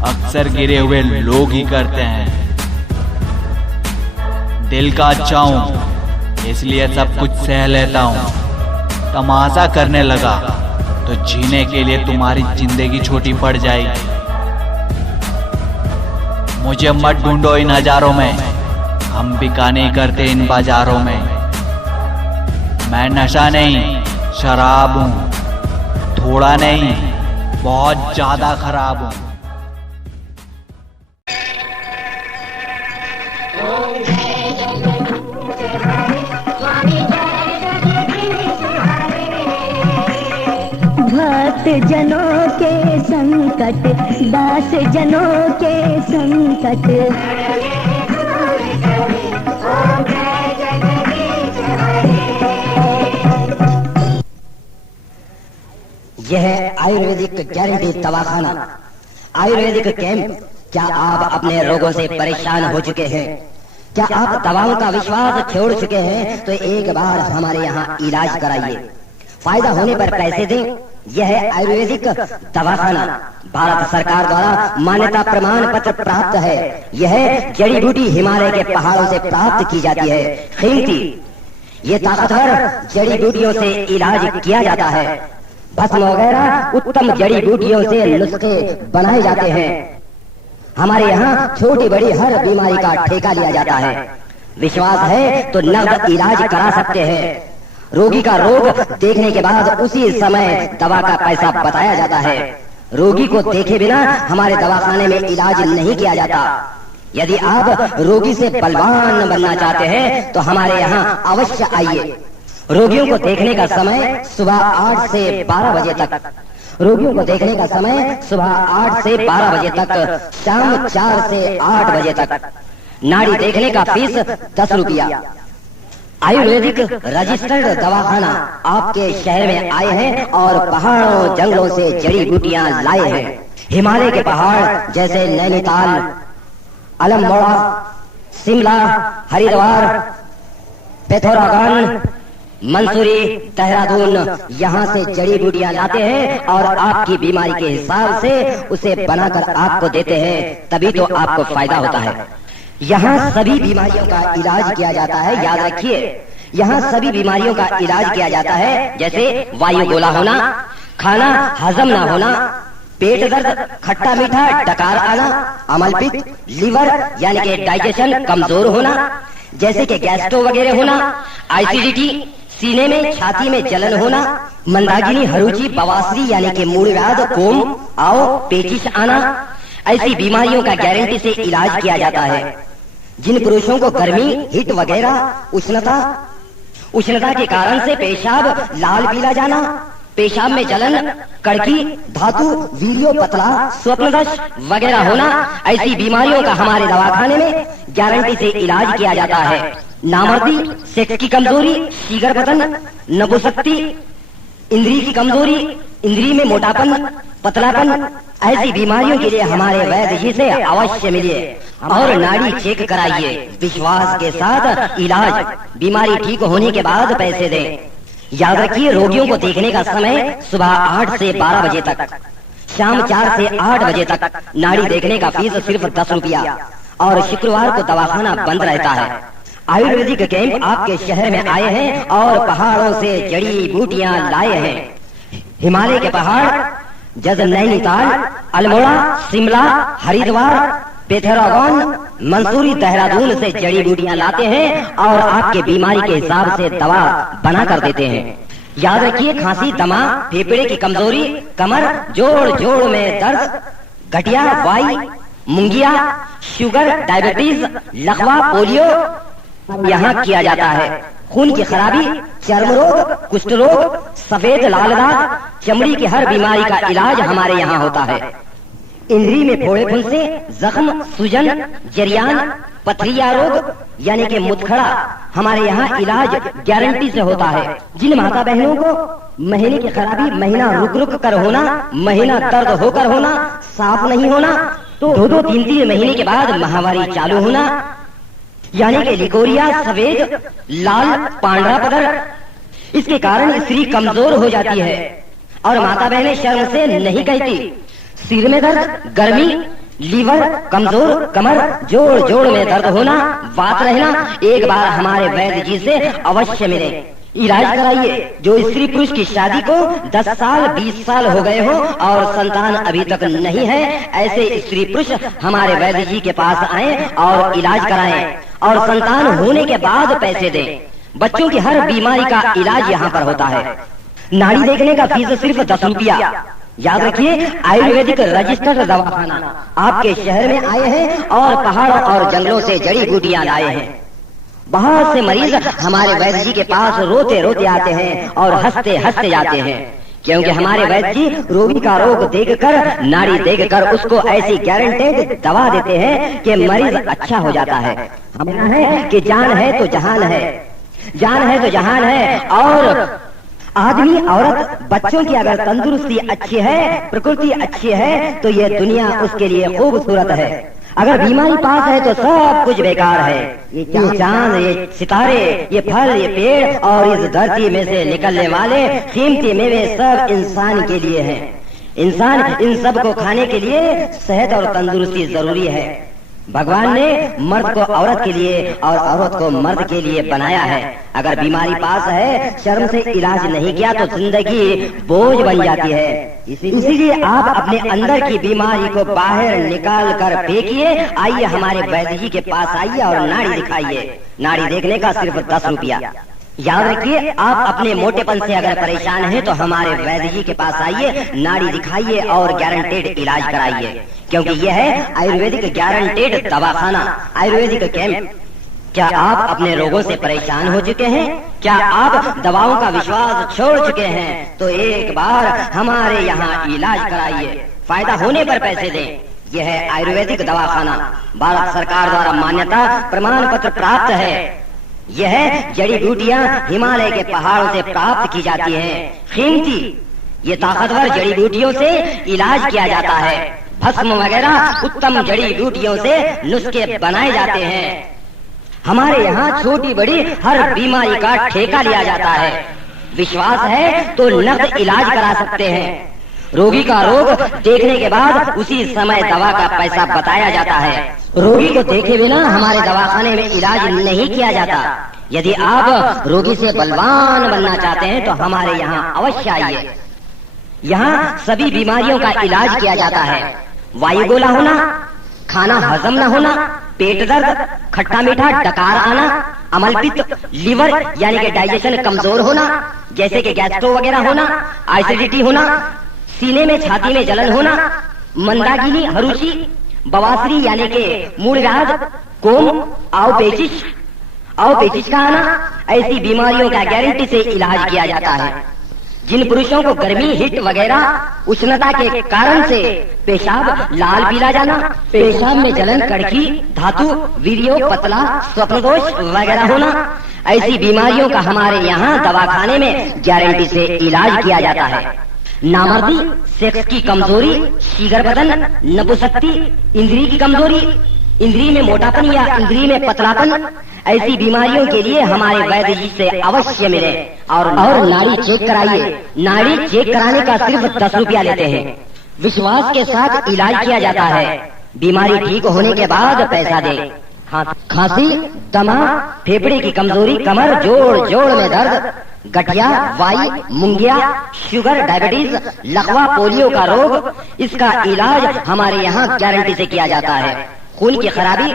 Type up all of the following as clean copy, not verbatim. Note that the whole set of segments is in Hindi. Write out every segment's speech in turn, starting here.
अक्सर गिरे हुए लोग ही करते हैं। दिल का अच्छा हूं इसलिए सब कुछ सह लेता हूं। तमाशा करने लगा तो जीने के लिए तुम्हारी जिंदगी छोटी पड़ जाएगी। मुझे मत ढूंढो इन हजारों में, हम बिका नहीं करते इन बाजारों में। मैं नशा नहीं शराब हूं, थोड़ा नहीं बहुत ज्यादा खराब हूं। भक्त जनों के संकट, दास जनों के संकट, यह है आयुर्वेदिक गारंटी दवाखाना, आयुर्वेदिक कैंप। क्या आप अपने रोगों से परेशान हो चुके हैं? क्या आप दवाओं का विश्वास छोड़ चुके हैं? तो एक बार हमारे यहाँ इलाज कराइए, फायदा होने पर पैसे दें। यह है आयुर्वेदिक दवाखाना, भारत सरकार द्वारा मान्यता प्रमाण पत्र प्राप्त है। यह जड़ी बूटी हिमालय के पहाड़ों से प्राप्त की जाती है, कीमती। ये ताकतवर जड़ी बूटियों से इलाज किया जाता है। भस्म वगैरह उत्तम जड़ी बूटियों से नुस्खे बनाए जाते हैं। हमारे यहाँ छोटी बड़ी हर बीमारी का ठेका लिया जाता है। विश्वास है तो नगद इलाज करा सकते हैं। रोगी का रोग देखने के बाद उसी समय दवा का पैसा बताया जाता है। रोगी को देखे बिना हमारे दवाखाने में इलाज नहीं किया जाता। यदि आप रोगी से बलवान बनना चाहते हैं तो हमारे यहाँ अवश्य आइए। रोगियों को देखने का समय सुबह 8 से 12 बजे तक, रोगियों को देखने का समय सुबह 8 से 12 बजे तक, शाम 4 से 8 बजे तक। नाड़ी देखने का फीस 10 रुपया। आयुर्वेदिक रजिस्टर्ड दवाखाना आपके शहर में आए हैं और पहाड़ों जंगलों से जड़ी बूटियां लाए हैं। हिमालय के पहाड़ जैसे नैनीताल, अल्मोड़ा, शिमला, हरिद्वार, पिथौरागढ़, मंसूरी, देहरादून, यहाँ से जड़ी बूटियां लाते हैं और आपकी बीमारी के हिसाब से उसे बनाकर आपको देते हैं। तभी तो आपको फायदा होता है। यहाँ सभी बीमारियों का इलाज किया जाता है। याद रखिए, यहाँ सभी बीमारियों का इलाज किया जाता है, जैसे वायु गोला होना, खाना हजम ना होना, पेट दर्द, खट्टा मीठा डकार आना, अमलपित्त, लीवर यानी कि डाइजेशन कमजोर होना, जैसे कि गैस्ट्रो वगैरह होना, एसिडिटी, सीने में छाती में जलन होना, मंदाकिनी, हरुचि, बवासीर यानी कि मूढ़व्याध, कोम, आओ, पेचिश आना। ऐसी बीमारियों का गारंटी से इलाज किया जाता है। जिन पुरुषों को गर्मी, हिट वगैरह, उष्णता के कारण से पेशाब लाल पीला जाना, पेशाब में जलन, कड़की, धातु, वीर्यो पतला, स्वप्नदश वगैरह होना, ऐसी बीमारियों का हमारे दवाखाने में गारंटी से इलाज किया जाता है। नामर्दी, सेक्स की कमजोरी, शीगर पतन, नपुंसकती, इंद्री की कमजोरी, इंद्री में मोटापन, पतलापन, ऐसी बीमारियों के लिए हमारे वैद्य जी से अवश्य मिलिए और नाड़ी चेक कराइए। विश्वास के साथ इलाज, बीमारी ठीक होने के बाद पैसे दें। याद रखिए, रोगियों को देखने का समय सुबह 8 से 12 बजे तक, शाम 4 से 8 बजे तक। नाड़ी देखने का फीस सिर्फ 10 रुपया और शुक्रवार को दवाखाना बंद रहता है। आयुर्वेदिक कैंप आपके शहर में आए हैं और पहाड़ों से जड़ी बूटियां लाए हैं। हिमालय के पहाड़ जैसे नैनीताल, अल्मोड़ा, शिमला, हरिद्वार, पिथौरागढ़, मंसूरी, देहरादून से जड़ी बूटियां लाते हैं और आपके बीमारी के हिसाब से दवा बना कर देते हैं। याद रखिए, खांसी, दमा, फेफड़े की कमजोरी, कमर, जोड़ में दर्द, गठिया, वाई, मुंगिया, शुगर, डायबिटीज, लकवा, पोलियो यहाँ किया जाता है। खून की खराबी, चर्म रोग, कुष्ठ रोग, सफेद लाल दाग, चमड़ी की हर बीमारी का इलाज हमारे यहाँ होता है। इंद्री में फोड़े फुंसे, जख्म, सूजन, जरियान, पथरिया रोग यानी कि मुतखड़ा, हमारे यहाँ इलाज गारंटी से होता है। जिन माता बहनों को महीने की खराबी, महीना रुक रुक कर होना, महीना दर्द होकर होना, साफ नहीं होना, तो 2-2, 3-3 महीने के बाद माहवारी चालू होना, यानी कि लिकोरिया, सफेद, लाल, पांडरा पदर, इसके कारण स्त्री कमजोर हो जाती है और माता बहनें शर्म से नहीं कहती। सिर में दर्द, गर्मी, लीवर कमजोर, कमर जोड़ जोड़ में दर्द होना, बात रहना, एक बार हमारे वैद्य जी से अवश्य मिले, इलाज कराइए। जो स्त्री पुरुष की शादी को 10 साल 20 साल हो गए हो और संतान अभी तक नहीं है, ऐसे स्त्री पुरुष हमारे वैद्य जी के पास आए और इलाज कराएं और संतान होने के बाद पैसे दें। बच्चों की हर बीमारी का इलाज यहाँ पर होता है। नाड़ी देखने का फीस सिर्फ 10 रुपया। याद रखिए, आयुर्वेदिक रजिस्टर्ड दवाखाना आपके शहर में आए हैं और पहाड़ों और जंगलों से जड़ी बूटियां लाए हैं। बहुत से मरीज हमारे वैद्य जी के पास रोते रोते आते हैं और हंसते हंसते जाते हैं, क्योंकि हमारे वैद्य जी रोगी का रोग देखकर, नाड़ी देखकर उसको ऐसी गारंटेड दवा देते हैं कि मरीज अच्छा हो जाता है। हमारा है कि जान है तो जहान है, जान है तो जहान है। और आदमी औरत बच्चों की अगर तंदुरुस्ती अच्छी है, प्रकृति अच्छी है, तो ये दुनिया उसके लिए खूबसूरत है। अगर बीमारी पास है तो सब कुछ बेकार है। ये चांद, ये सितारे, ये फल, ये पेड़ और इस धरती में से निकलने वाले कीमती मेवे सब इंसान के लिए हैं। इंसान इन सब को खाने के लिए सेहत और तंदुरुस्ती जरूरी है। भगवान ने मर्द को औरत के लिए और औरत को मर्द के लिए बनाया है। अगर बीमारी पास है, शर्म से इलाज नहीं किया तो जिंदगी बोझ बन जाती है। इसीलिए आप अपने अंदर की बीमारी को बाहर निकाल कर फेंकिए। आइए हमारे वैद्य जी के पास आइए और नाड़ी दिखाइए। नाड़ी देखने का सिर्फ 10 रुपया। याद रखिए, आप अपने मोटेपन से अगर परेशान हैं तो हमारे वैद्य जी के पास आइए, नाड़ी दिखाइए और गारंटेड इलाज कराइए, क्योंकि यह है आयुर्वेदिक गारंटेड दवाखाना, आयुर्वेदिक कैंप। क्या आप अपने रोगों से परेशान हो चुके हैं? क्या आप दवाओं का विश्वास छोड़ चुके हैं? तो एक बार हमारे यहाँ इलाज कराइए, फायदा होने पर पैसे दें। यह है आयुर्वेदिक दवाखाना, भारत सरकार द्वारा मान्यता प्रमाण पत्र प्राप्त है। यह जड़ी बूटियां हिमालय के पहाड़ों से प्राप्त की जाती हैं, कीमती। ये ताकतवर जड़ी बूटियों से इलाज किया जाता है। भस्म वगैरह उत्तम जड़ी बूटियों से नुस्खे बनाए जाते हैं। हमारे यहाँ छोटी बड़ी हर बीमारी का ठेका लिया जाता है। विश्वास है तो नकद इलाज करा सकते हैं। रोगी का रोग देखने के बाद उसी समय दवा का पैसा बताया जाता है। रोगी को देखे बिना हमारे दवाखाने में इलाज नहीं किया जाता। यदि आप रोगी से बलवान बनना चाहते हैं तो हमारे यहाँ अवश्य आइए। यहाँ सभी बीमारियों का इलाज किया जाता है। वायुगोला होना, खाना हजम न होना, पेट दर्द, खट्टा मीठा डकार आना, अमलपित्त, लीवर यानी कि डाइजेशन कमजोर होना, जैसे कि गैस्ट्रो वगैरह होना, एसिडिटी होना, सीने में छाती में जलन होना, मंदाकिनी, हरुचि, बवासीर यानी कि मूलराज, कोम, आओपेचिश का आना, ऐसी बीमारियों का गारंटी से इलाज किया जाता है। जिन पुरुषों को गर्मी, हिट वगैरह उष्णता के कारण से पेशाब लाल पीला जाना, पेशाब में जलन, कड़की, धातु, वीर्यो, पतला, स्वप्न दोष वगैरह होना, ऐसी बीमारियों का हमारे यहाँ दवाखाने में गारंटी से इलाज किया जाता है। नामर्दी, सेक्स की कमजोरी, शीगर बदन, नपुंसकती, इंद्री की कमजोरी, इंद्री में मोटापन या इंद्री में पतलापन, ऐसी बीमारियों के लिए हमारे वैद्य जी से अवश्य मिले और नाड़ी चेक कराइए। नाड़ी चेक कराने का सिर्फ 10 रुपया लेते हैं। विश्वास के साथ इलाज किया जाता है। बीमारी ठीक होने के बाद पैसा दे। खांसी, दमा, फेफड़े की कमजोरी, कमर, जोड़ जोड़ में दर्द, गठिया, वाई, मुंगिया, शुगर, डायबिटीज, लकवा, पोलियो का रोग, इसका इलाज हमारे यहाँ गारंटी से किया जाता है। खून की खराबी,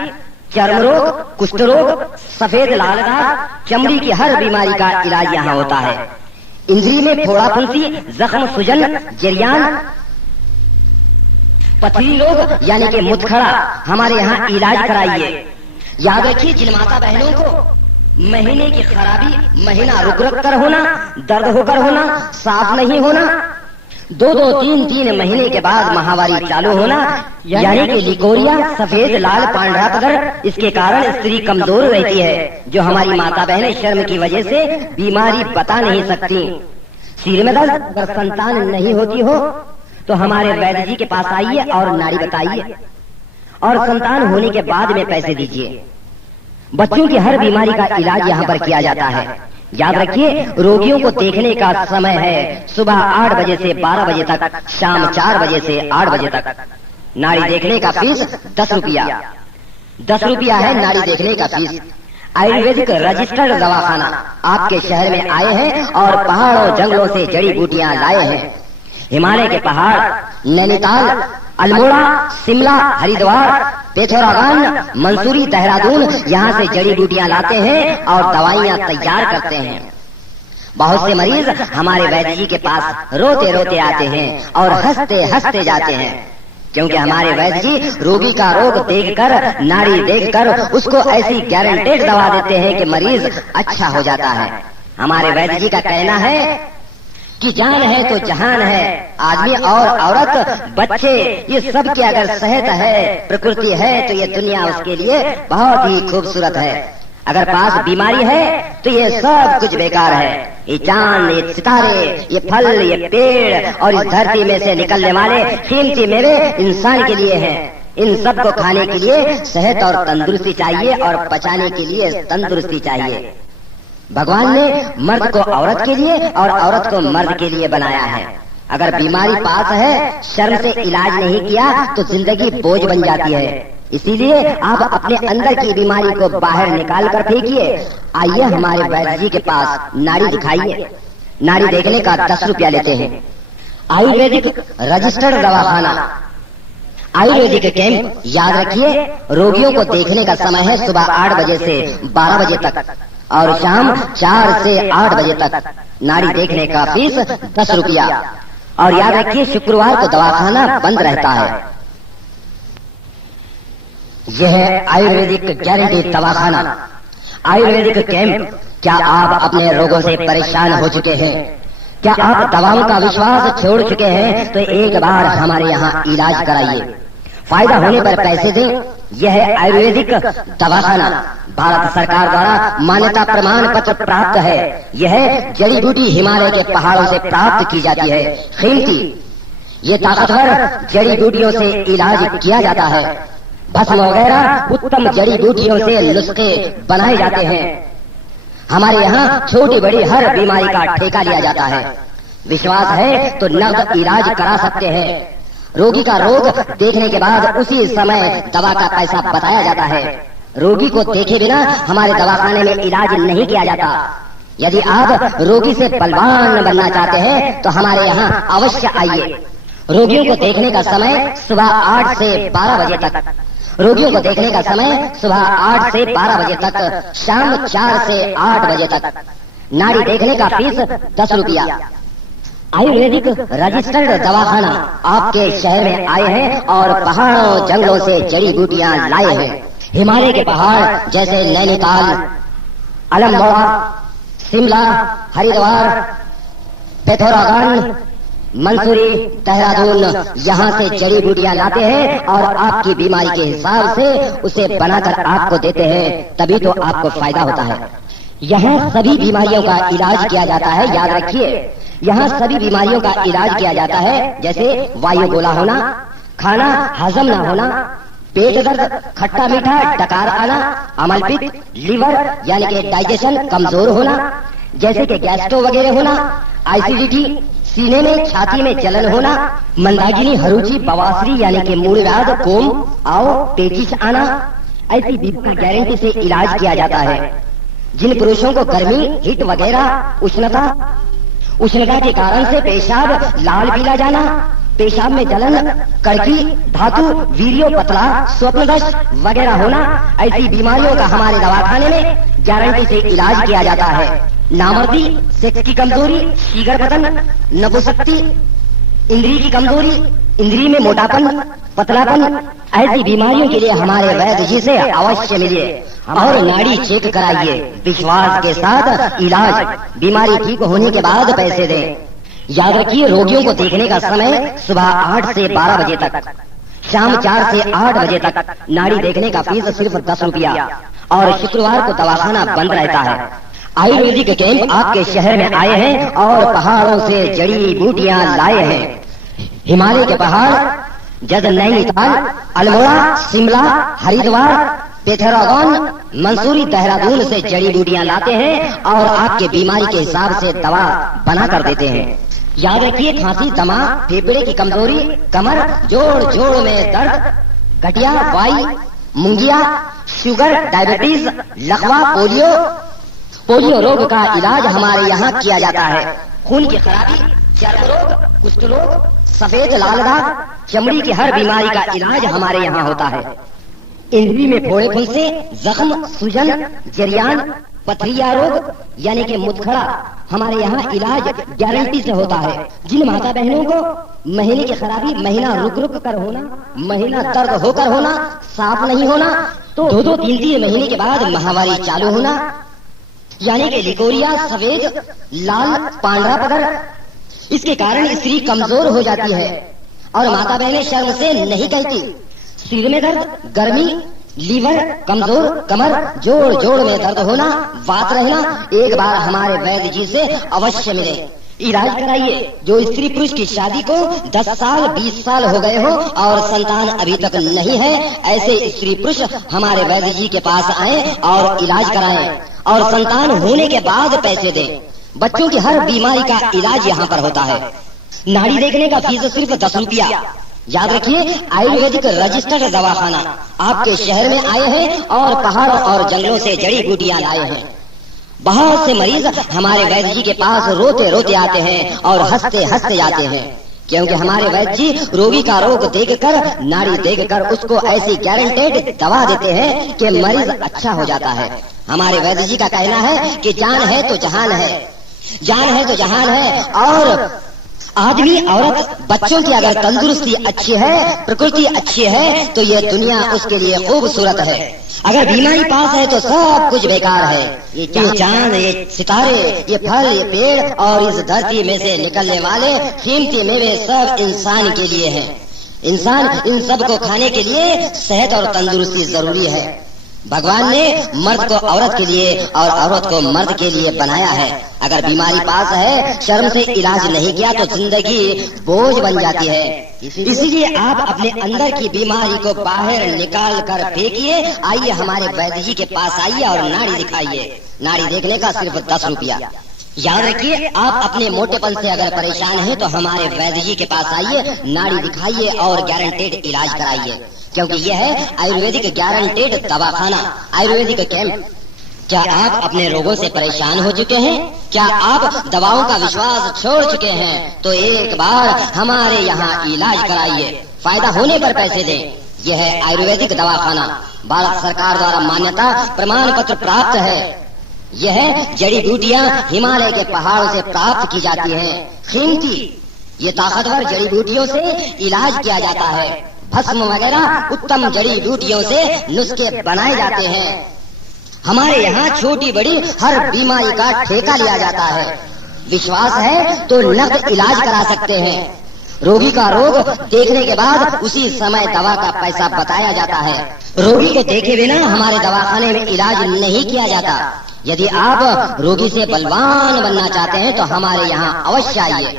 चर्म रोग, कुष्ठ रोग, सफेद लाल दाग, चमड़ी की हर बीमारी का इलाज यहाँ होता है। इंद्री में फोड़ा फुंसी, जख्म, सूजन, जरियान, पथरी रोग यानी कि मुतखड़ा, हमारे यहाँ इलाज कराइए। याद रखिए, जिन माता बहनों को महीने की खराबी, महीना रुक रुक कर होना, दर्द होकर होना, साफ नहीं होना, 2-2, 3-3 महीने के बाद महावारी चालू होना, यानी कि लिकोरिया, सफेद लाल पांडा पदर, इसके कारण स्त्री कमजोर रहती है, जो हमारी माता बहनें शर्म की वजह से बीमारी बता नहीं सकती। सिर में दर्द, अगर संतान नहीं होती हो तो हमारे वैद्य जी के पास आइए और नाड़ी बताइए और संतान होने के बाद में पैसे दीजिए। बच्चों की हर बीमारी का इलाज यहाँ पर किया जाता है। याद रखिए, रोगियों को देखने का समय है सुबह 8 बजे से 12 बजे तक, शाम 4 बजे से 8 बजे तक। नाड़ी देखने का फीस 10 रुपया। 10 रुपया है नाड़ी देखने का फीस। आयुर्वेदिक रजिस्टर्ड दवाखाना आपके शहर में आए हैं और पहाड़ों जंगलों से जड़ी बूटियां लाए हैं। हिमालय के पहाड़, नैनीताल, अल्मोड़ा, शिमला, हरिद्वार, पिथौरागढ़, मंसूरी, देहरादून, यहाँ से जड़ी बूटियां लाते हैं और दवाइयां तैयार करते हैं। बहुत से मरीज हमारे वैद्य जी के पास रोते रोते आते हैं और हंसते हंसते जाते हैं, क्योंकि हमारे वैद्य जी रोगी का रोग देखकर, नाड़ी देखकर उसको ऐसी गारंटेड दवा देते हैं कि मरीज अच्छा हो जाता है। हमारे वैद्य जी का कहना है कि जान है तो जहान है। आदमी और औरत, बच्चे, ये सब की अगर सेहत है, प्रकृति है, तो ये दुनिया उसके लिए बहुत ही खूबसूरत है। अगर पास बीमारी है तो ये सब कुछ बेकार है। ये चांद, ये सितारे, ये फल, ये पेड़ और इस धरती में से निकलने वाले कीमती मेवे इंसान के लिए हैं। इन सब को खाने के लिए सेहत और तंदुरुस्ती चाहिए और पचाने के लिए तंदुरुस्ती चाहिए। भगवान ने मर्द को औरत के लिए और औरत को मर्द के लिए बनाया है। अगर बीमारी पास है, शर्म से इलाज नहीं किया तो जिंदगी बोझ बन जाती है। इसीलिए आप अपने अंदर की बीमारी को बाहर निकाल कर फेंकिए। आइए हमारे वैद्य जी के पास नाड़ी दिखाइए। नाड़ी देखने का 10 रुपया लेते हैं। आयुर्वेदिक रजिस्टर्ड दवाखाना, आयुर्वेदिक कैंप। याद रखिए, रोगियों को देखने का समय है सुबह 8 बजे से 12 बजे तक और शाम 4 से 8 बजे तक। नाड़ी देखने का फीस 10 रुपया। और याद रखिए, शुक्रवार को दवाखाना बंद रहता है। यह है आयुर्वेदिक गारंटी दवाखाना, आयुर्वेदिक कैंप। क्या आप अपने रोगों से परेशान हो चुके हैं? क्या आप दवाओं का विश्वास छोड़ चुके हैं? तो एक बार हमारे यहाँ इलाज कराइए। फायदा होने पर पैसे दें। यह है आयुर्वेदिक दवाखाना, भारत सरकार द्वारा मान्यता प्रमाण पत्र प्राप्त है। यह जड़ी बूटी हिमालय के पहाड़ों से प्राप्त की जाती है, कीमती। ये ताकतवर जड़ी बूटियों से इलाज किया जाता है। भस्म वगैरह उत्तम जड़ी बूटियों से नुस्खे बनाए जाते हैं। हमारे यहाँ छोटी बड़ी हर बीमारी का ठेका लिया जाता है। विश्वास है तो नकद इलाज करा सकते हैं। रोगी का रोग देखने के बाद उसी समय दवा का पैसा बताया जाता है। रोगी को देखे बिना हमारे दवाखाने में इलाज नहीं किया जाता। यदि आप रोगी से बलवान बनना चाहते हैं तो हमारे यहाँ अवश्य आइए। रोगियों को देखने का समय सुबह 8 से 12 बजे तक। रोगियों को देखने का समय सुबह 8 से 12 बजे तक, शाम 4 से 8 बजे तक। नाड़ी देखने का फीस 10 रुपया। आयुर्वेदिक रजिस्टर्ड दवाखाना आपके शहर में आए हैं और पहाड़ों जंगलों से जड़ी बूटियां लाए हैं। हिमालय के पहाड़ जैसे नैनीताल, अल्मोड़ा, शिमला, हरिद्वार, पिथौरागढ़, मंसूरी, देहरादून, यहाँ से जड़ी बूटियां लाते हैं और आपकी बीमारी के हिसाब से उसे बनाकर आपको देते हैं। तभी तो आपको फायदा होता है। यहाँ सभी बीमारियों का इलाज किया जाता है। याद रखिए, यहाँ सभी बीमारियों का इलाज किया जाता है, जैसे वायु गोला होना, खाना हजम न होना, पेट दर्द, खट्टा मीठा डकार आना, अमलपित्त, लीवर यानी कि डाइजेशन कमजोर होना, जैसे कि गैस्ट्रो वगैरह होना, एसिडिटी, सीने में छाती में जलन होना, मंदाकिनी, हरुचि, बवासीर यानी कि मूलव्याध, कोम, आओ, पेचिश आना। ऐसी बीमारी का गारंटी से इलाज किया जाता है। जिन पुरुषों को गर्मी, हीट वगैरह, उष्णता के कारण से पेशाब लाल पीला जाना, पेशाब में जलन, कड़की, धातु, वीर्यो पतला, स्वप्नदश वगैरह होना, ऐसी बीमारियों का हमारे दवाखाने में गारंटी से इलाज किया जाता है। नामर्दी, सेक्स की कमजोरी, शीगर पतन, नपुंसकती, इंद्री की कमजोरी, इंद्री में मोटापन, पतलापन, ऐसी बीमारियों के लिए हमारे वैद्य जी से अवश्य मिलिए और नाड़ी चेक कराइए। विश्वास के साथ इलाज, बीमारी ठीक होने के बाद पैसे दें। याद रखिए, रोगियों को देखने का समय सुबह 8 से 12 बजे तक, शाम 4 से 8 बजे तक। नाड़ी देखने का फीस सिर्फ 10 रुपया और शुक्रवार को दवाखाना बंद रहता है। आयुर्वेदिक कैंप आपके शहर में आए हैं और पहाड़ों से जड़ी बूटियां लाए हैं। हिमालय के पहाड़ जैसे नैनीताल, अल्मोड़ा, शिमला, हरिद्वार, पिथौरागढ़, मंसूरी, देहरादून से जड़ी बूटियां लाते हैं और आपके बीमारी के हिसाब से दवा बना कर देते हैं। याद रखिए, खांसी, दमा, फेफड़े की कमजोरी, कमर, जोड़ जोड़ में दर्द, गठिया, वाई, मुंगिया, शुगर, डायबिटीज, लकवा, पोलियो रोग का इलाज हमारे यहाँ किया जाता है। खून की खराबी, चर्म रोग, कुष्ठ रोग, सफेद लाल दाग, चमड़ी की हर बीमारी का इलाज हमारे यहाँ होता है। इंद्री में फोड़े फुंसे, जख्म, सूजन, जरियान, पथरिया रोग यानी कि मुतखड़ा हमारे यहाँ इलाज गारंटी से होता है। जिन माता बहनों को महीने की खराबी, महीना रुक रुक कर होना, महीना दर्द होकर होना, साफ नहीं होना, तो 2-3 महीने के बाद माहवारी चालू होना, यानी कि लिकोरिया, सफेद, लाल, पांडरा पगर, इसके कारण स्त्री कमजोर हो जाती है और माता बहनें शर्म से नहीं कहती। सिर में दर्द, गर्मी, लीवर कमजोर, कमर, जोड़ जोड़ में दर्द होना, वात रहना, एक बार हमारे वैद्य जी से अवश्य मिले, इलाज कराइए। जो स्त्री पुरुष की शादी को 10 साल 20 साल हो गए हो और संतान अभी तक नहीं है, ऐसे स्त्री पुरुष हमारे वैद्य जी के पास आए और इलाज कराएं और संतान होने के बाद पैसे दें। बच्चों की हर बीमारी का इलाज यहाँ पर होता है। नाड़ी देखने का फीस सिर्फ 10 रुपया। याद रखिए, आयुर्वेदिक रजिस्टर्ड दवाखाना आपके शहर में आए हैं और पहाड़ों और जंगलों से जड़ी बूटियां लाए हैं। बहुत से मरीज हमारे वैद्य जी के पास रोते रोते आते हैं और हंसते हंसते जाते हैं, क्योंकि हमारे वैद्य जी रोगी का रोग देखकर, नाड़ी देखकर उसको ऐसी गारंटेड दवा देते हैं कि मरीज अच्छा हो जाता है। हमारे वैद्य जी का कहना है कि जान है तो जहान है, जान है तो जहान है। और आदमी, औरत, बच्चों की अगर तंदुरुस्ती अच्छी है, प्रकृति अच्छी है, तो ये दुनिया उसके लिए खूबसूरत है। अगर बीमारी पास है तो सब कुछ बेकार है। ये चांद, ये सितारे, ये फल, ये पेड़ और इस धरती में से निकलने वाले कीमती मेवे सब इंसान के लिए हैं। इंसान इन सब को खाने के लिए सेहत और तंदुरुस्ती जरूरी है। भगवान ने मर्द को औरत के लिए और औरत को मर्द के लिए बनाया है। अगर बीमारी पास है, शर्म से इलाज नहीं किया तो जिंदगी बोझ बन जाती है। इसीलिए आप अपने अंदर की बीमारी को बाहर निकाल कर फेंकिए। आइए हमारे वैद्य जी के पास आइए और नाड़ी दिखाइए। नाड़ी देखने का सिर्फ 10 रुपया। याद रखिए, आप अपने मोटेपन से अगर परेशान हैं तो हमारे वैद्य जी के पास आइए, नाड़ी दिखाइए और गारंटेड इलाज कराइए, क्योंकि यह है आयुर्वेदिक गारंटेड दवाखाना, आयुर्वेदिक कैंप। क्या आप अपने रोगों से परेशान हो चुके हैं? क्या आप दवाओं का विश्वास छोड़ चुके हैं? तो एक बार हमारे यहाँ इलाज कराइए, फायदा होने पर पैसे दें। यह है आयुर्वेदिक दवाखाना, भारत सरकार द्वारा मान्यता प्रमाण पत्र प्राप्त है। यह जड़ी बूटियां हिमालय के पहाड़ों से प्राप्त की जाती हैं, कीमती। ये ताकतवर जड़ी बूटियों से इलाज किया जाता है। भस्म वगैरह उत्तम जड़ी बूटियों से नुस्खे बनाए जाते हैं। हमारे यहाँ छोटी बड़ी हर बीमारी का ठेका लिया जाता है। विश्वास है तो नकद इलाज करा सकते हैं। रोगी का रोग देखने के बाद उसी समय दवा का पैसा बताया जाता है। रोगी को देखे बिना हमारे दवाखाने में इलाज नहीं किया जाता। यदि आप रोगी से बलवान बनना चाहते हैं तो हमारे यहाँ अवश्य आइए।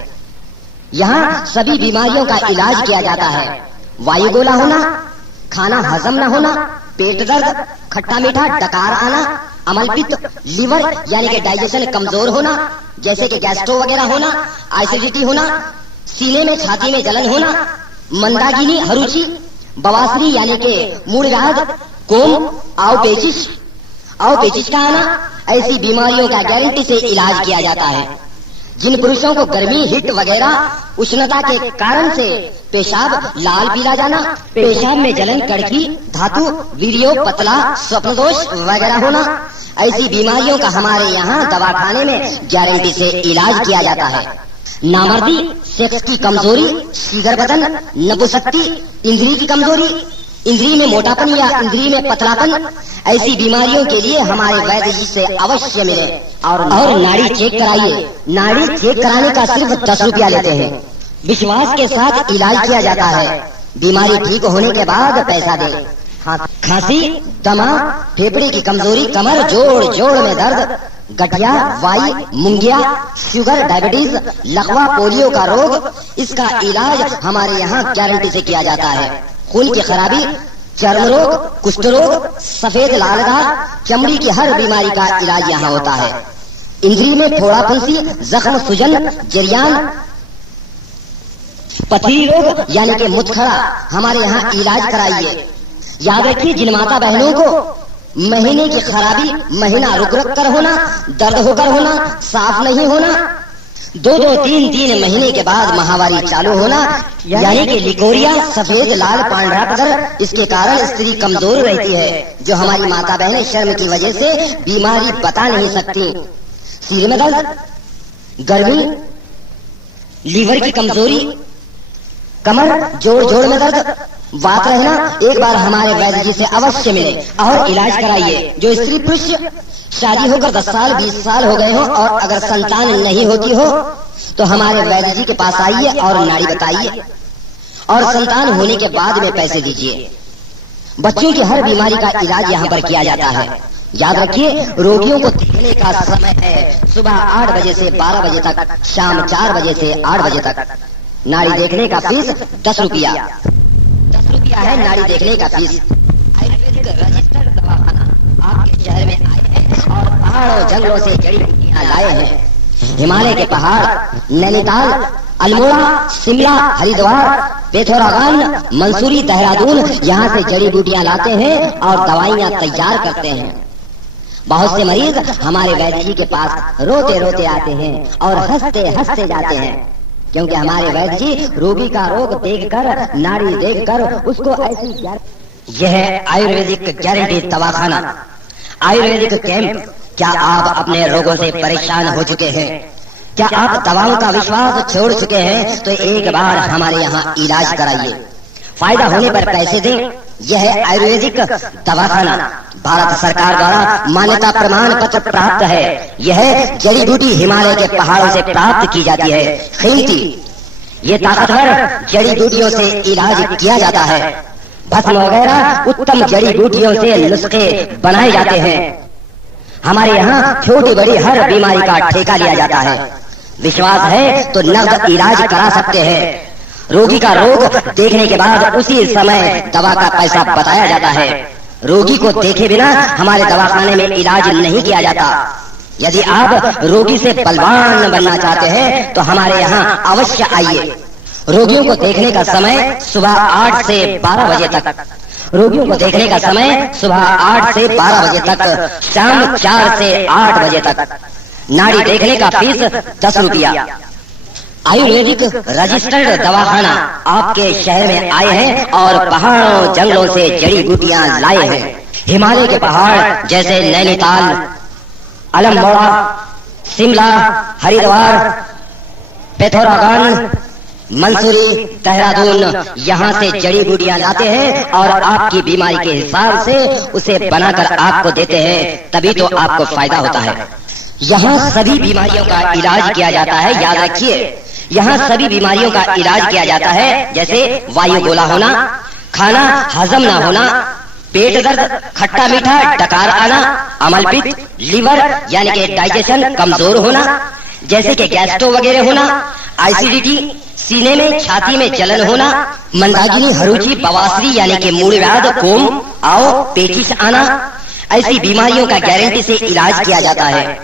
यहाँ सभी बीमारियों का इलाज किया जाता है। वायुगोला होना, खाना हजम न होना, पेट दर्द, खट्टा मीठा डकार आना, अमलपित्त, लीवर यानी कि डाइजेशन कमजोर होना, जैसे कि गैस्ट्रो वगैरह होना, एसिडिटी होना, सीने में छाती में जलन होना, मंदागिनी, हरुचि, बवासीर यानी कि मूढ़राग, कोम, आओ पेचिश का आना, ऐसी बीमारियों का गारंटी से इलाज किया जाता है। जिन पुरुषों को गर्मी, हिट वगैरह उष्णता के कारण से पेशाब लाल पीला जाना, पेशाब में जलन, कड़की, धातु, वीर्यो, पतला, स्वप्नदोष वगैरह होना, ऐसी बीमारियों का हमारे यहाँ दवाखाने में गारंटी से इलाज किया जाता है। नामर्दी, सेक्स की कमजोरी, सीगर बदन, नपुंसकती, इंद्री की कमजोरी, इंद्री में मोटापन या इंद्री में पतलापन, ऐसी बीमारियों के लिए हमारे वैद्य जी से अवश्य मिले और नाड़ी चेक कराइए। नाड़ी चेक कराने का सिर्फ 10 रुपया लेते हैं। विश्वास के साथ इलाज किया जाता है। बीमारी ठीक होने के बाद पैसा दें। खांसी, दमा, फेफड़े की कमजोरी, कमर, जोड़ जोड़ में दर्द, गठिया, वाई, मुंगिया, शुगर, डायबिटीज, लकवा, पोलियो का रोग, इसका इलाज हमारे यहाँ गारंटी से किया जाता है। खून की खराबी, चर्म रोग, कुष्ठ रोग, सफेद लाल दाग, चमड़ी की हर बीमारी का इलाज यहाँ होता है। इंद्री में फोड़ा फुंसी, जख्म, सूजन, जरियान, पथरी रोग यानी कि मुतखड़ा हमारे यहाँ इलाज कराइए। याद रखिए, जिन माता बहनों को महीने की खराबी महीना रुक रुक कर होना, दर्द होकर होना, साफ नहीं होना, 2-2, 3-3 महीने के बाद महावारी चालू होना, यानी कि लिकोरिया, सफेद लाल पांडरा पदर, इसके कारण स्त्री कमजोर रहती है। जो हमारी माता बहनें शर्म की वजह से बीमारी बता नहीं सकती। सिर में दर्द, गर्मी, लीवर की कमजोरी, कमर जोड़ जोड़ में दर्द, बात रहना, एक बार हमारे वैद्य जी से अवश्य मिले और इलाज कराइए। जो स्त्री पुरुष शादी होकर 10 साल 20 साल हो गए हो और अगर संतान नहीं होती हो तो हमारे वैद्य जी के पास आइए और नाड़ी बताइए और संतान होने के बाद में पैसे दीजिए। बच्चों की हर बीमारी का इलाज यहाँ पर किया जाता है। याद रखिए, रोगियों को देखने का समय है सुबह 8 बजे से 12 बजे तक, शाम 4 बजे से 8 बजे तक। नाड़ी देखने का फीस 10 रुपया। 10 रुपया है नाड़ी देखने का फीस। आयुर्वेदिक रजिस्टर्ड दवाखाना आपके शहर में आए हैं और पहाड़ों जंगलों से जड़ी बूटियां लाए हैं। हिमालय के पहाड़, नैनीताल, अल्मोड़ा, शिमला, हरिद्वार, पिथौरागढ़, मंसूरी, देहरादून, यहाँ से जड़ी बूटियां लाते हैं और दवाइयां तैयार करते हैं। बहुत से मरीज हमारे वैद्य जी के पास रोते रोते आते हैं और हंसते हंसते जाते हैं, क्योंकि हमारे वैद्य जी रोगी का रोग देखकर, नाड़ी देखकर उसको ऐसी यह है आयुर्वेदिक गारंटी दवाखाना, आयुर्वेदिक कैंप। क्या आप अपने रोगों से परेशान हो चुके हैं? क्या आप दवाओं का विश्वास छोड़ चुके हैं? तो एक बार हमारे यहाँ इलाज कराइए, फायदा होने पर पैसे दें। यह है आयुर्वेदिक दवाखाना, भारत सरकार द्वारा मान्यता प्रमाण पत्र प्राप्त है। यह जड़ी बूटी हिमालय के पहाड़ों से प्राप्त की जाती है, कीमती। ये ताकतवर जड़ी बूटियों से इलाज किया जाता है। भस्म वगैरह उत्तम जड़ी बूटियों से नुस्खे बनाए जाते हैं। हमारे यहाँ छोटी बड़ी हर बीमारी का ठेका लिया जाता है। विश्वास है तो नकद इलाज करा सकते हैं। रोगी का रोग देखने के बाद उसी समय दवा का पैसा बताया जाता है। रोगी को देखे बिना हमारे दवाखाने में इलाज नहीं किया जाता। यदि आप रोगी से बलवान बनना चाहते हैं तो हमारे यहाँ अवश्य आइए। रोगियों को देखने का समय सुबह 8 से 12 बजे तक। रोगियों को देखने का समय सुबह 8 से 12 बजे तक, शाम 4 से 8 बजे तक। नाड़ी देखने का फीस 10 रुपया। आयुर्वेदिक रजिस्टर्ड दवाखाना आपके शहर में आए हैं और पहाड़ों जंगलों से जड़ी बूटियां लाए हैं। हिमालय के पहाड़ जैसे नैनीताल, अल्मोड़ा, शिमला, हरिद्वार, पिथौरागढ़, मंसूरी, देहरादून, यहाँ से जड़ी बूटियां लाते हैं और आपकी बीमारी के हिसाब से उसे बनाकर आपको देते हैं, तभी तो आपको फायदा होता है। यहाँ सभी बीमारियों का इलाज किया जाता है। याद रखिए, यहाँ सभी बीमारियों का इलाज किया जाता है, जैसे वायु गोला होना, खाना हजम न होना, पेट दर्द, खट्टा मीठा डकार आना, अमलपित्त, लीवर यानी कि डाइजेशन कमजोर होना, जैसे कि गैस्ट्रो वगैरह होना, एसिडिटी, सीने में छाती में जलन होना, मंदाकिनी, हरुचि, बवासीर यानी कि मूलव्याध, कोम, आओ, पेचिश आना, ऐसी बीमारियों का गारंटी से इलाज किया जाता है।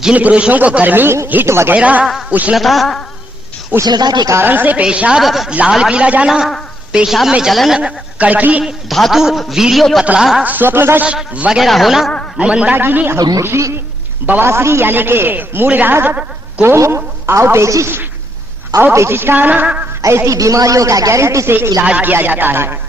जिन पुरुषों को गर्मी, हिट वगैरह, उष्णता के कारण से पेशाब लाल पीला जाना, पेशाब में जलन, कड़की, धातु, वीर्यो पतला, स्वप्नदश वगैरह होना, मंदाकिनी, हरुचि, बवासीर यानी कि मूलव्याध, कोम, आओ पेचिश का आना, ऐसी बीमारियों का गारंटी से इलाज किया जाता है।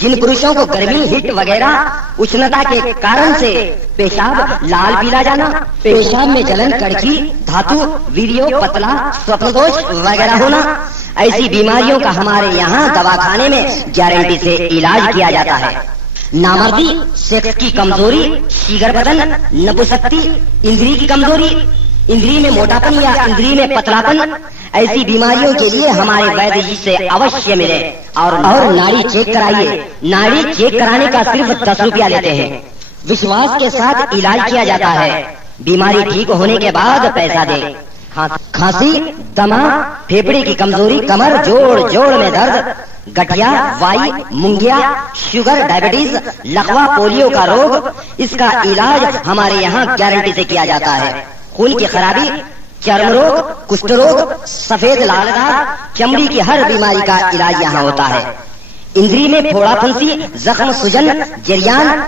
जिन पुरुषों को गर्मी, हिट वगैरह, उष्णता के कारण से पेशाब लाल पीला जाना, पेशाब में जलन, कड़की, धातु, वीर्यो पतला, स्वप्नदोष वगैरह होना, ऐसी बीमारियों का हमारे यहाँ दवाखाने में गारंटी से इलाज किया जाता है। नामर्दी, सेक्स की कमजोरी, शीगर बदन, नपुंसकती, इंद्री की कमजोरी, इंद्री में मोटापन या इंद्री में पतलापन, ऐसी बीमारियों के लिए हमारे वैद्य जी से अवश्य मिले और नाड़ी चेक कराइए। नाड़ी चेक कराने का सिर्फ 10 रुपया लेते हैं। विश्वास के साथ इलाज किया जाता है। बीमारी ठीक होने के बाद पैसा दे। खांसी, दमा, फेफड़े की कमजोरी, कमर, जोड़ जोड़ में दर्द, गठिया, वाई, मुंगिया, शुगर, डायबिटीज, लकवा, पोलियो का रोग, इसका इलाज हमारे यहाँ गारंटी से किया जाता है। खून की खराबी, चर्म रोग, कुष्ठ रोग, सफेद लाल दाग, चमड़ी की हर बीमारी का इलाज यहाँ होता है। इंद्री में फोड़ा फुंसी, जख्म, सूजन, जरियान,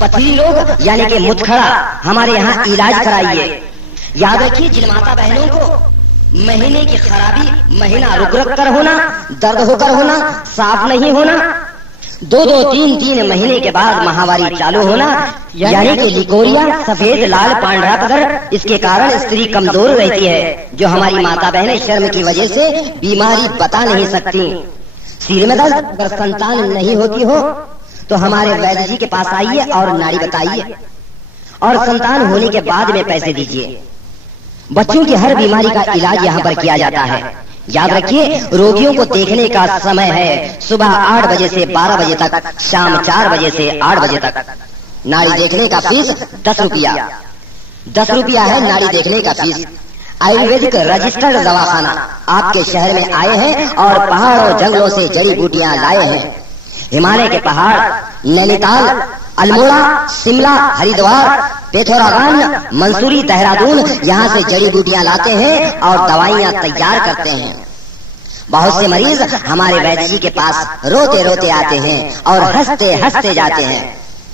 पथरी रोग यानी कि मुतखड़ा, हमारे यहाँ इलाज कराइए। याद रखिए, जिन माता बहनों को महीने की खराबी, महीना रुक रुक कर होना, दर्द होकर होना, साफ नहीं होना, 2-2, 3-3 महीने के बाद माहवारी चालू होना, यानी कि लिकोरिया, सफेद लाल पांडरा पदर, इसके कारण स्त्री कमजोर रहती है, जो हमारी माता बहनें शर्म की वजह से बीमारी बता नहीं सकती। सिर में दर्द, अगर संतान नहीं होती हो तो हमारे वैद्य जी के पास आइए और नाड़ी बताइए, और संतान होने के बाद में पैसे दीजिए। बच्चों की हर बीमारी का इलाज यहाँ पर किया जाता है। याद रखिए, रोगियों को देखने का समय है सुबह 8 बजे से 12 बजे तक, शाम 4 बजे से 8 बजे तक। नाड़ी देखने का फीस 10 रुपया, 10 रुपया है नाड़ी देखने का फीस। आयुर्वेदिक रजिस्टर्ड दवाखाना आपके शहर में आए हैं और पहाड़ों जंगलों से जड़ी बूटियां लाए हैं। हिमालय के पहाड़, नैनीताल, अल्मोड़ा, शिमला, हरिद्वार, पिथौरागढ़, मंसूरी, देहरादून, यहाँ से जड़ी बूटियां लाते हैं और दवाइयां तैयार करते हैं। बहुत से मरीज हमारे वैद्य जी के पास रोते रोते आते हैं और हंसते हंसते जाते हैं,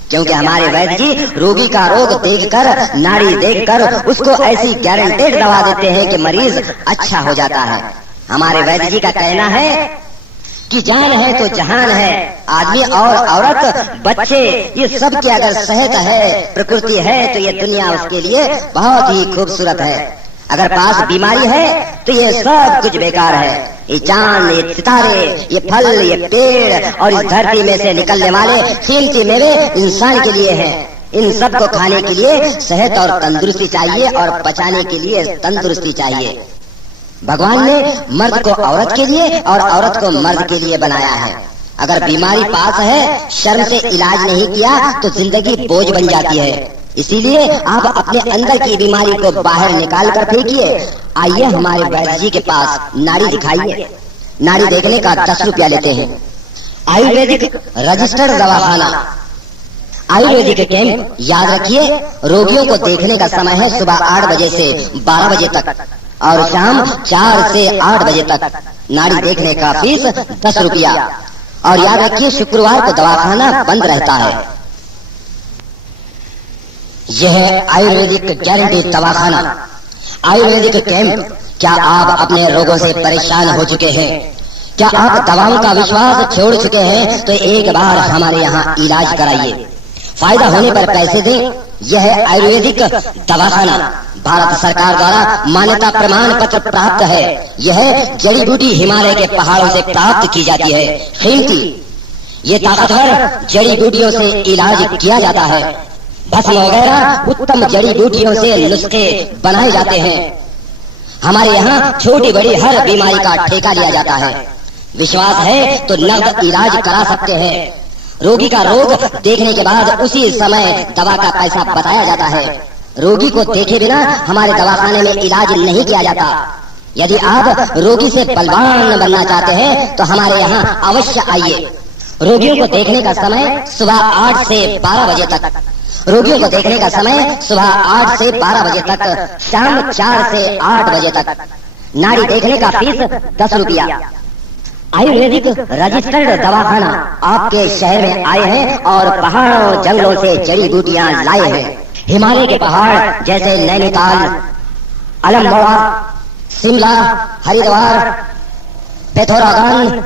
क्योंकि हमारे वैद्य जी रोगी का रोग देखकर, नाड़ी देखकर उसको ऐसी गारंटेड दवा देते हैं कि मरीज अच्छा हो जाता है। हमारे वैद्य जी का कहना है कि जान है तो जहान है। आदमी और औरत, बच्चे, ये सब की अगर सेहत है, प्रकृति है, तो ये दुनिया उसके लिए बहुत ही खूबसूरत है। अगर पास बीमारी है तो ये सब कुछ बेकार है। ये चांद, ये सितारे, ये फल, ये पेड़ और इस धरती में से निकलने वाले कीमती मेवे इंसान के लिए हैं। इन सब को खाने के लिए सेहत और तंदुरुस्ती चाहिए और पचाने के लिए तंदुरुस्ती चाहिए। भगवान ने मर्द को औरत के लिए और औरत को मर्द के लिए बनाया है। अगर बीमारी पास है, शर्म से इलाज नहीं किया तो जिंदगी बोझ बन जाती है। इसीलिए आप अपने अंदर की बीमारी को बाहर निकाल कर फेंकिए। आइए हमारे वैद्य जी के पास, नाड़ी दिखाइए। नाड़ी देखने का 10 रुपया लेते हैं। आयुर्वेदिक रजिस्टर्ड दवाखाना, आयुर्वेदिक कैंप। याद रखिए, रोगियों को देखने का समय है सुबह 8 बजे से 12 बजे तक और शाम 4 से 8 बजे तक। नाड़ी देखने का फीस 10 रुपया। और याद रखिए, शुक्रवार को दवाखाना बंद रहता है। यह है आयुर्वेदिक गारंटी दवाखाना, आयुर्वेदिक कैंप। क्या आप अपने रोगों से परेशान हो चुके हैं? क्या आप दवाओं का विश्वास छोड़ चुके हैं? तो एक बार हमारे यहाँ इलाज कराइए, फायदा होने पर पैसे दें। यह है आयुर्वेदिक दवाखाना, भारत सरकार द्वारा मान्यता प्रमाण पत्र प्राप्त है। यह जड़ी बूटी हिमालय के पहाड़ों से प्राप्त की जाती है, कीमती। ये ताकतवर जड़ी बूटियों से इलाज किया जाता है। भस्म वगैरह उत्तम जड़ी बूटियों से नुस्खे बनाए जाते हैं। हमारे यहाँ छोटी बड़ी हर बीमारी का ठेका लिया जाता है। विश्वास है तो नगद इलाज करा सकते हैं। रोगी का रोग देखने के बाद उसी समय दवा का पैसा बताया जाता है। रोगी को देखे बिना हमारे दवाखाने में इलाज नहीं किया जाता। यदि आप रोगी से बलवान बनना चाहते हैं तो हमारे यहाँ अवश्य आइए। रोगियों को देखने का समय सुबह 8 से 12 बजे तक। रोगियों को देखने का समय सुबह 8 से 12 बजे तक, शाम 4 से 8 बजे तक। नाड़ी देखने का फीस 10 रुपया। आयुर्वेदिक रजिस्टर्ड दवाखाना आपके शहर में आए हैं और पहाड़ों जंगलों से जड़ी बूटियां लाए हैं। हिमालय के पहाड़ जैसे नैनीताल, अल्मोड़ा, शिमला, हरिद्वार, पिथौरागढ़,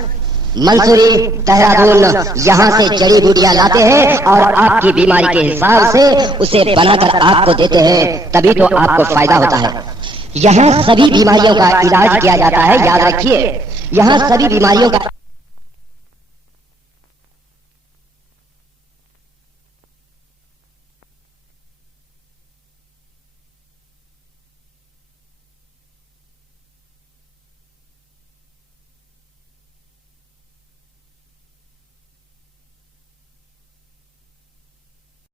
मंसूरी, देहरादून, यहाँ से जड़ी बूटियां लाते हैं और आपकी बीमारी के हिसाब से उसे बनाकर आपको देते हैं, तभी तो आपको फायदा होता है। यहाँ सभी बीमारियों का इलाज किया जाता है। याद रखिए, यहाँ सभी बीमारियों का